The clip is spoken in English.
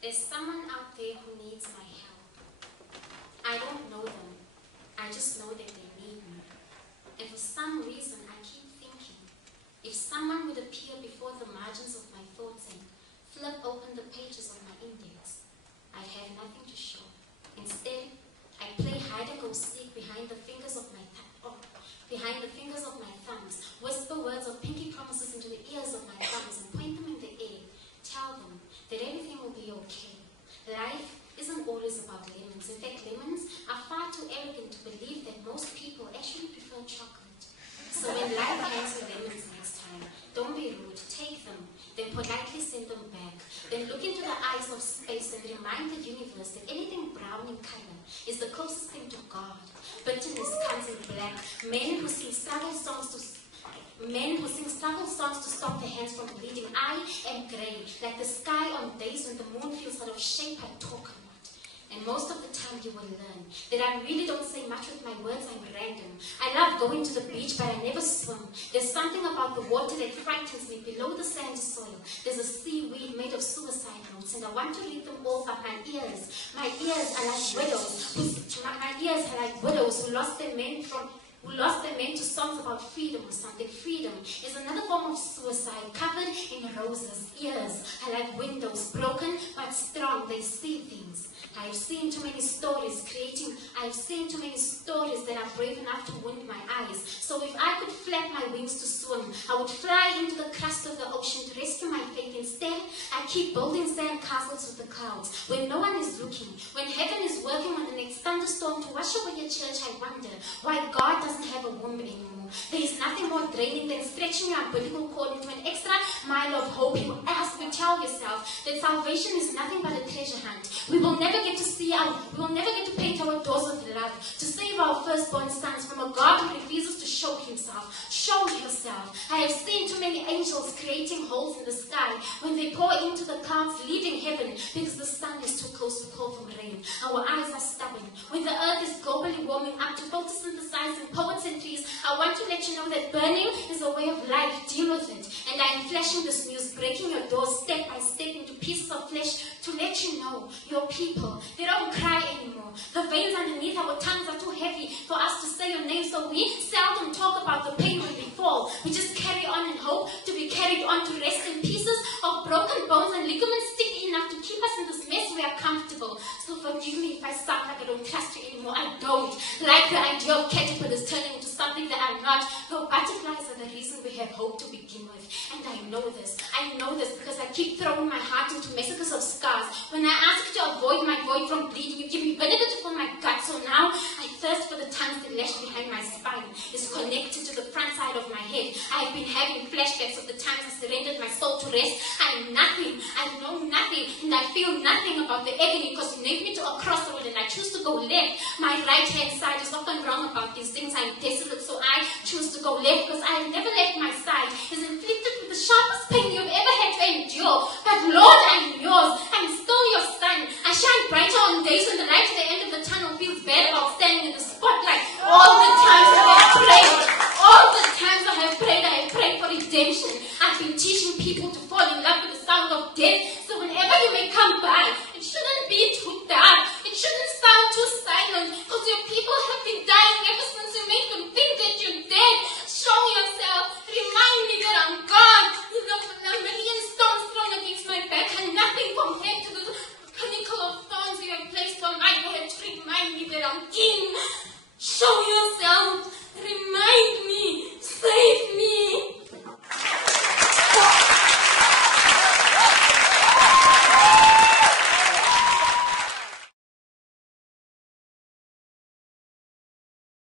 There's someone out there who needs my help. I don't know them. I just know that they need me. And for some reason, I keep thinking, if someone would appear before the margins of my thoughts and flip open the pages of my index, I'd have nothing to show. Instead, I play hide-and-go-seek behind the fingers of my thumbs, whisper words of pinky promises into the ears of my thumbs and point them in the air, tell them that everything will be okay. Life isn't always about lemons. In fact, lemons are far too arrogant to believe that most people actually prefer chocolate. So when life hands you lemons next time, don't be rude, take them, then politely send them back. Then look into the eyes of space and remind the universe that anything brown in color is the closest thing to God. Bitterness comes in black. Men who sing struggle songs to stop their hands from bleeding. I am grey, like the sky on days when the moon feels out of shape. I talk a lot. And most of the time you will learn that I really don't say much with my words. I'm random. I love going to the beach, but I never swim. There's something about the water that frightens me. Below the sandy soil, there's a seaweed made of suicide notes, and I want to read them all, but my ears are like widows. My ears are like widows who lost their men to songs about freedom or something. Freedom is another form of suicide, covered in roses. Ears are like windows, broken but strong. They see things. I've seen too many stories that are brave enough to wound my eyes. So if I could flap my wings to swim, I would fly into the crust of the ocean to rescue my faith. Instead, I keep building sand castles with the clouds, when no one is looking. When heaven is working on the next thunderstorm to wash away your church, I wonder why God doesn't have a womb anymore. There is nothing more draining than stretching your umbilical cord into an extra mile of hope. You tell yourself that salvation is nothing but a treasure hunt. We will never get to paint our doors with love, to save our firstborn sons from a God who refuses to show himself. Show yourself. I have seen too many angels creating holes in the sky when they pour into the clouds, leaving heaven because the sun is too close to call for rain. Our eyes are stubborn. When the earth is globally warming up to photosynthesizing poets and trees, I want to let you know that burning is a way of life. Deal with it. And I am flashing this news, breaking your doors step by step into pieces of flesh to let you know your people, they don't cry anymore. The veins underneath our tongues are too heavy for us to say your name, so we seldom talk about the pain when we fall. We just carry on and hope to be carried on to rest in pieces of broken bones and ligaments sticky enough to keep us in this mess we are comfortable. So forgive me if I sound like I don't trust you anymore. I don't like the idea of caterpillars turning into something that I'm not. Though butterflies are the reason we have hope to begin with. And I know this because I keep throwing my heart into massacres of scars. When I ask you to avoid my void from bleeding, you give me vinegar to fill my gut. So now I thirst for the tongues that lash behind my spine. It's connected to the front side of my head. I have been having flashbacks of the times I surrendered my soul to rest. I am nothing. I know nothing. And I feel nothing about the agony because you nailed me to a crossroad and I choose to go left. My right hand side is often wrong about these things. I'm desolate, so I choose to go left because I have never left my side. It's inflicted with the sharpest pain you've ever had to endure. But Lord, I'm yours. I'm still your son. I shine brighter on days when the light at the end of the tunnel feels bad about standing in the spotlight. All the times I have prayed for redemption. I've been teaching people to fall in love with the sound of death. So whenever you may come by,